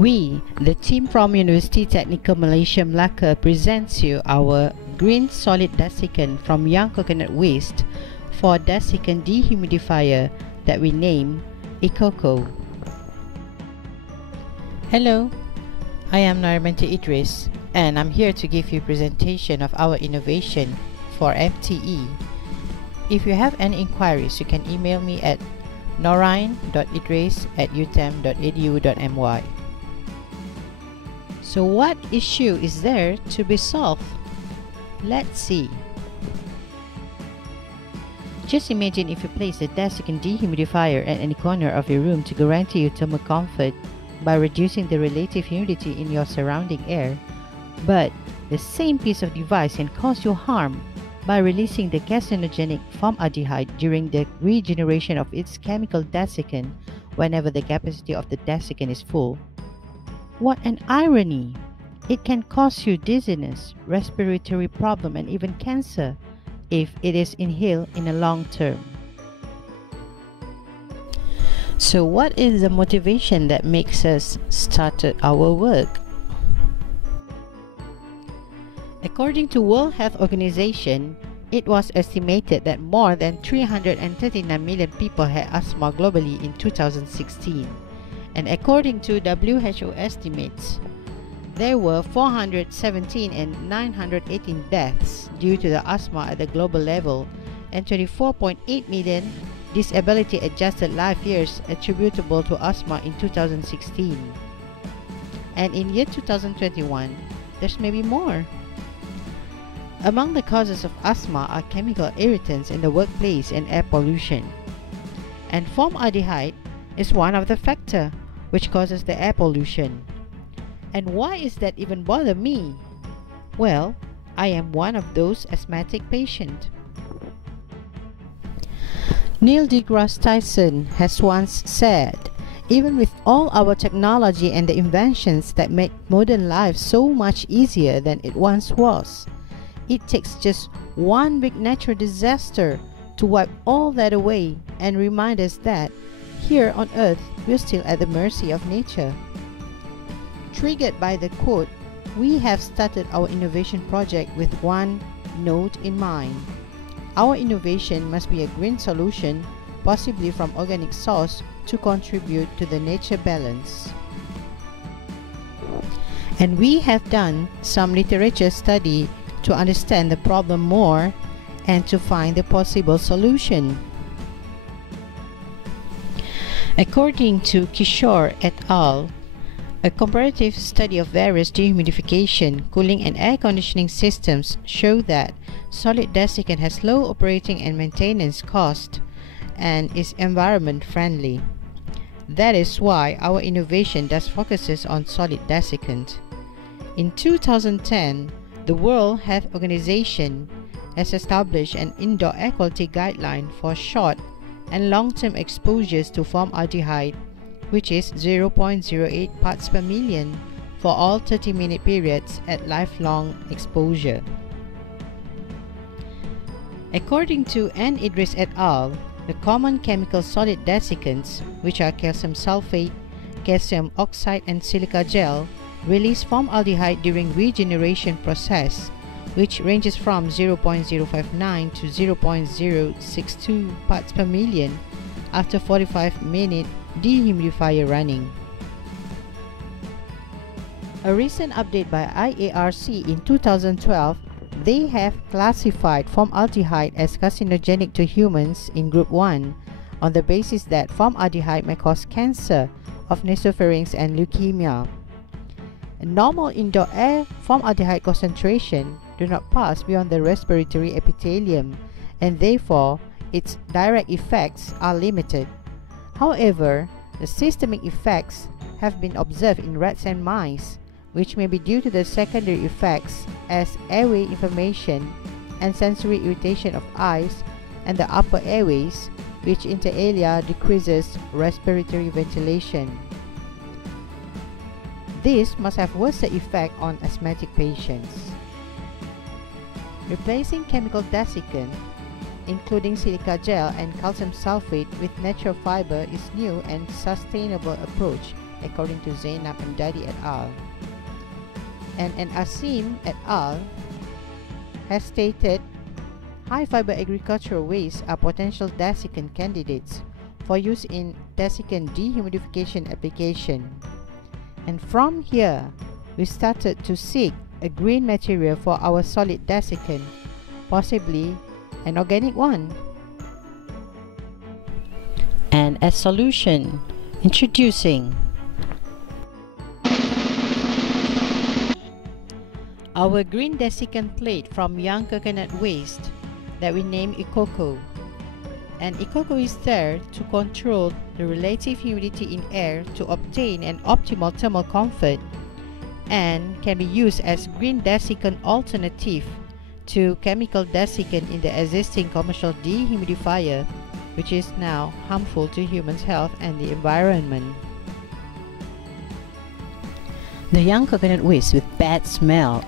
We, the team from University Technical Malaysia Melaka, presents you our green solid desiccant from young coconut waste for desiccant dehumidifier that we name Ecoco. Hello, I am Norain and I'm here to give you a presentation of our innovation for MTE. If you have any inquiries, you can email me at norain.idris@utem.edu.my. So what issue is there to be solved? Let's see. Just imagine if you place a desiccant dehumidifier at any corner of your room to guarantee you thermal comfort by reducing the relative humidity in your surrounding air, but the same piece of device can cause you harm by releasing the carcinogenic formaldehyde during the regeneration of its chemical desiccant whenever the capacity of the desiccant is full. What an irony! It can cause you dizziness, respiratory problem, and even cancer if it is inhaled in the long term. So what is the motivation that makes us start our work? According to World Health Organization, it was estimated that more than 339 million people had asthma globally in 2016. And according to WHO estimates, there were 417 and 918 deaths due to the asthma at the global level and 24.8 million disability-adjusted life years attributable to asthma in 2016. And in year 2021, there's maybe more. Among the causes of asthma are chemical irritants in the workplace and air pollution. And formaldehyde is one of the factors which causes the air pollution. And why is that even bother me? Well, I am one of those asthmatic patients. Neil deGrasse Tyson has once said, even with all our technology and the inventions that make modern life so much easier than it once was, it takes just one big natural disaster to wipe all that away and remind us that here on Earth, we're still at the mercy of nature. Triggered by the quote, we have started our innovation project with one note in mind. Our innovation must be a green solution, possibly from organic source, to contribute to the nature balance. And we have done some literature study to understand the problem more and to find the possible solution. According to Kishore et al., a comparative study of various dehumidification, cooling and air conditioning systems show that solid desiccant has low operating and maintenance cost and is environment friendly. That is why our innovation thus focuses on solid desiccant. In 2010, the World Health Organization has established an indoor air quality guideline for short and long-term exposures to formaldehyde, which is 0.08 parts per million for all 30-minute periods at lifelong exposure. According to N. Idris et al., the common chemical solid desiccants, which are calcium sulfate, calcium oxide, and silica gel, release formaldehyde during regeneration process, which ranges from 0.059 to 0.062 parts per million after 45-minute dehumidifier running. A recent update by IARC in 2012, they have classified formaldehyde as carcinogenic to humans in Group 1 on the basis that formaldehyde may cause cancer of nasopharynx and leukemia. A normal indoor air formaldehyde concentration do not pass beyond the respiratory epithelium, and therefore its direct effects are limited. However, the systemic effects have been observed in rats and mice, which may be due to the secondary effects as airway inflammation and sensory irritation of eyes and the upper airways, which inter alia decreases respiratory ventilation. This must have worse effect on asthmatic patients. Replacing chemical desiccant, including silica gel and calcium sulfate with natural fiber, is new and sustainable approach according to Zainab and Dadi et al. And Asim et al. Has stated high fiber agricultural wastes are potential desiccant candidates for use in desiccant dehumidification application. And from here, we started to seek a green material for our solid desiccant, possibly an organic one. And as solution, introducing our green desiccant plate from young coconut waste that we name Ecoco. And Ecoco is there to control the relative humidity in air to obtain an optimal thermal comfort, and can be used as green desiccant alternative to chemical desiccant in the existing commercial dehumidifier, which is now harmful to humans' health and the environment. The young coconut waste with bad smell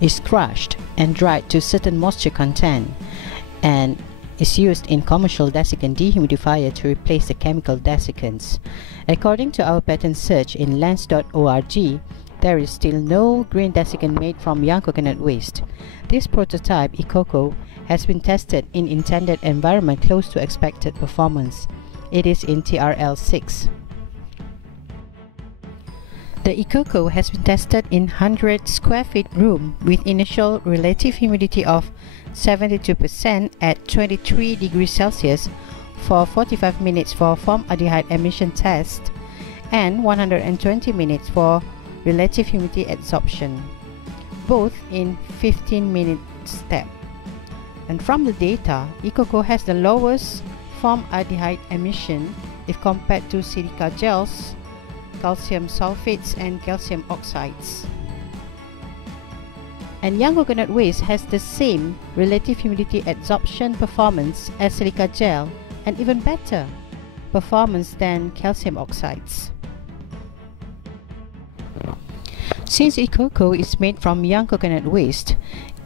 is crushed and dried to certain moisture content and is used in commercial desiccant dehumidifier to replace the chemical desiccants. According to our patent search in lens.org, there is still no green desiccant made from young coconut waste. This prototype, Ecoco, has been tested in intended environment close to expected performance. It is in TRL 6. The Ecoco has been tested in 100 square feet room with initial relative humidity of 72% at 23 degrees Celsius for 45 minutes for formaldehyde emission test and 120 minutes for relative humidity absorption, both in 15-minute step. And from the data, Ecoco has the lowest formaldehyde emission if compared to silica gels, calcium sulfates and calcium oxides. And young coconut waste has the same relative humidity adsorption performance as silica gel and even better performance than calcium oxides. Since Ecoco is made from young coconut waste,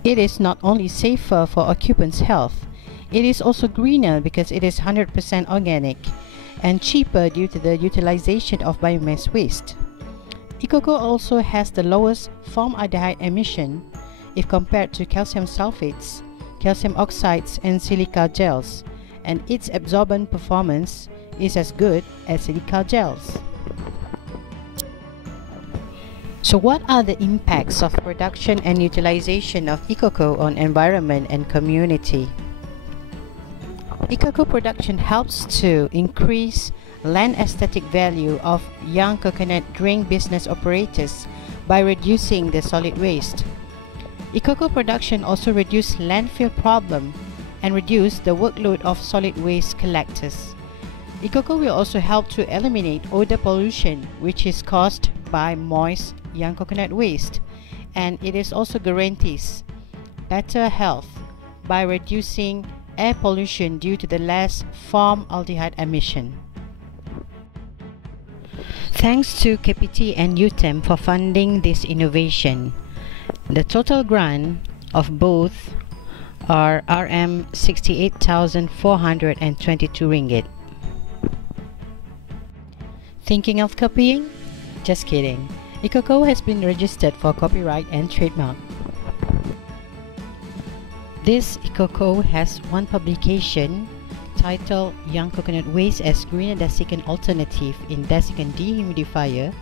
it is not only safer for occupants' health, it is also greener because it is 100% organic and cheaper due to the utilization of biomass waste. Ecoco also has the lowest formaldehyde emission if compared to calcium sulfates, calcium oxides and silica gels, and its absorbent performance is as good as silica gels. So what are the impacts of production and utilization of Ecoco on environment and community? Ecoco production helps to increase land aesthetic value of young coconut drink business operators by reducing the solid waste. Ecoco production also reduces landfill problem and reduce the workload of solid waste collectors. Ecoco will also help to eliminate odor pollution, which is caused by moist young coconut waste, and it is also guarantees better health by reducing air pollution due to the less formaldehyde emission. Thanks to KPT and UTEM for funding this innovation. The total grant of both are Rm 68,422 ringgit. Thinking of copying? Just kidding. Ecoco has been registered for copyright and trademark. This Ecoco has one publication titled Young Coconut Waste as Green Desiccant Alternative in Desiccant Dehumidifier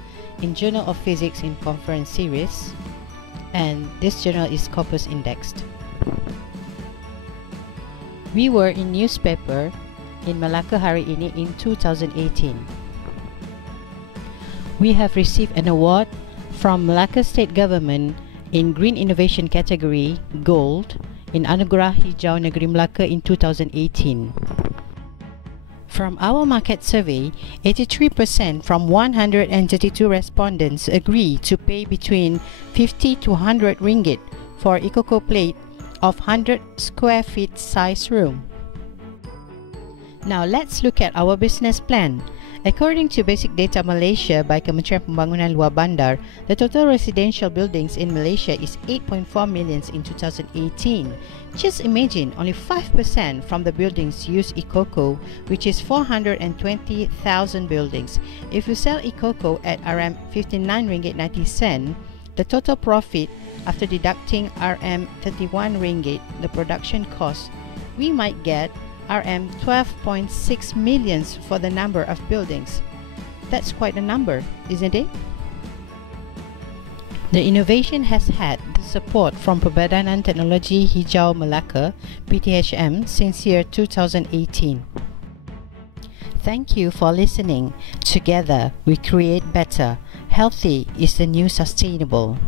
in Journal of Physics in Conference Series, and this journal is Corpus indexed. We were in newspaper in Malacca Hari Ini in 2018. We have received an award from Malacca State Government in Green Innovation category Gold in Anugerah Hijau Negeri Melaka in 2018. From our market survey, 83% from 132 respondents agree to pay between 50 to 100 ringgit for Ecoco plate of 100 square feet size room. Now let's look at our business plan. According to Basic Data Malaysia by Kementerian Pembangunan Luar Bandar, the total residential buildings in Malaysia is 8.4 million in 2018. Just imagine, only 5% from the buildings use Ecoco, which is 420,000 buildings. If you sell Ecoco at RM 59 ringgit 90 cent, the total profit after deducting RM 31 ringgit, the production cost, we might get RM 12.6 million for the number of buildings. That's quite a number, isn't it? The innovation has had the support from Perbadanan Teknologi Hijau Melaka (PTHM) since year 2018. Thank you for listening. Together we create better. Healthy is the new sustainable.